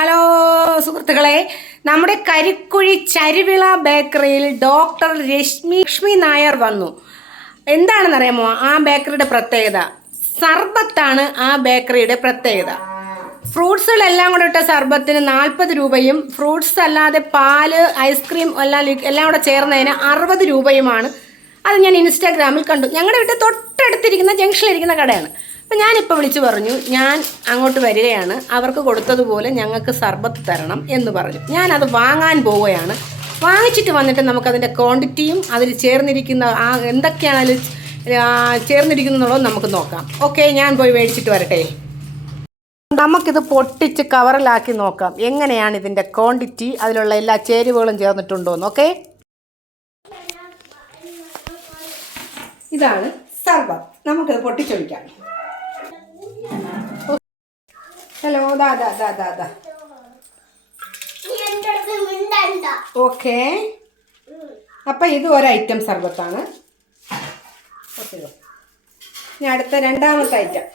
Hello സുഹൃത്തുക്കളെ, നമ്മുടെ കരിക്കുഴി ചരുവിള ബേക്കറിയിൽ ഡോക്ടർ ലക്ഷ്മി നായർ വന്നു. എന്താണെന്നറിയാമോ ആ ബേക്കറിയുടെ പ്രത്യേകത? സർബത്താണ് ആ ബേക്കറിയുടെ പ്രത്യേകത. ഫ്രൂട്ട്സുകളെല്ലാം കൂടെ ഇട്ട സർബത്തിന് 40 രൂപയും ഫ്രൂട്ട്സ് അല്ലാതെ പാല്, ഐസ്ക്രീം എല്ലാം കൂടെ ചേർന്നതിന് 60 രൂപയുമാണ്. അത് ഞാൻ ഇൻസ്റ്റാഗ്രാമിൽ കണ്ടു. ഞങ്ങളുടെ വീട്ടിൽ തൊട്ടടുത്തിരിക്കുന്ന ജംഗ്ഷനിലിരിക്കുന്ന കടയാണ്. അപ്പം ഞാനിപ്പോൾ വിളിച്ചു പറഞ്ഞു, ഞാൻ അങ്ങോട്ട് വരികയാണ്, അവർക്ക് കൊടുത്തതുപോലെ ഞങ്ങൾക്ക് സർബത്ത് തരണം എന്ന് പറഞ്ഞു. ഞാനത് വാങ്ങാൻ പോവുകയാണ്. വാങ്ങിച്ചിട്ട് വന്നിട്ട് നമുക്കതിൻ്റെ ക്വാണ്ടിറ്റിയും അതിൽ ചേർന്നിരിക്കുന്ന എന്തൊക്കെയാണ് അതിൽ ചേർന്നിരിക്കുന്നുള്ളത് നമുക്ക് നോക്കാം. ഓക്കെ, ഞാൻ പോയി മേടിച്ചിട്ട് വരട്ടെ. നമുക്കിത് പൊട്ടിച്ച് കവറിലാക്കി നോക്കാം എങ്ങനെയാണ് ഇതിൻ്റെ ക്വാണ്ടിറ്റി, അതിലുള്ള എല്ലാ ചേരുവകളും ചേർന്നിട്ടുണ്ടോയെന്ന്. ഓക്കെ, ഇതാണ് സർബത്ത്. നമുക്കിത് പൊട്ടിച്ചൊഴിക്കാം. ഹലോ, ദാ ഓക്കെ. അപ്പം ഇത് ഒരൈറ്റം സർബത്താണ്. ഓക്കെ, ഇനി അടുത്ത രണ്ടാമത്തെ ഐറ്റം.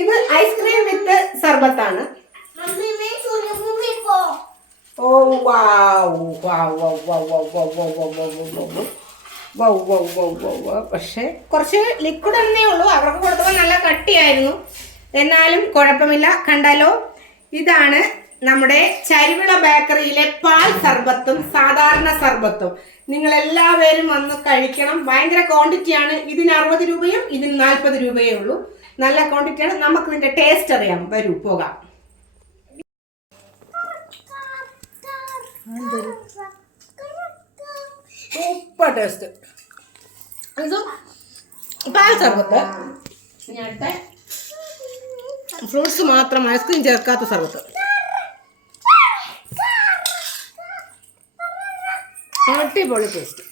ഇത് ഐസ്ക്രീം വിത്ത് സർബത്താണ്. ഓ പക്ഷെ കുറച്ച് ലിക്വിഡ് എന്നേ ഉള്ളൂ. അവർക്ക് കൊടുത്തപ്പോൾ നല്ല കട്ടിയായിരുന്നു, എന്നാലും കുഴപ്പമില്ല. കണ്ടാലോ, ഇതാണ് നമ്മുടെ ചരുവിള ബേക്കറിയിലെ പാൽ സർബത്തും സാധാരണ സർബത്തും. നിങ്ങളെല്ലാവരും വന്ന് കഴിക്കണം. ഭയങ്കര ക്വാണ്ടിറ്റിയാണ്. ഇതിന് 60 രൂപയും ഇതിന് 40 രൂപയേ ഉള്ളൂ. നല്ല ക്വാണ്ടിറ്റിയാണ്. നമുക്കിതിൻ്റെ ടേസ്റ്റ് അറിയാം. വരൂ, പോകാം. Super taste. ഇത് പാൽ സർബത്ത്. ഇനി അടുത്ത ഫ്രൂട്ട്സ് മാത്രം, ഐസ്ക്രീം ചേർക്കാത്ത സർബത്ത്. അടിപൊളി ടേസ്റ്റ്.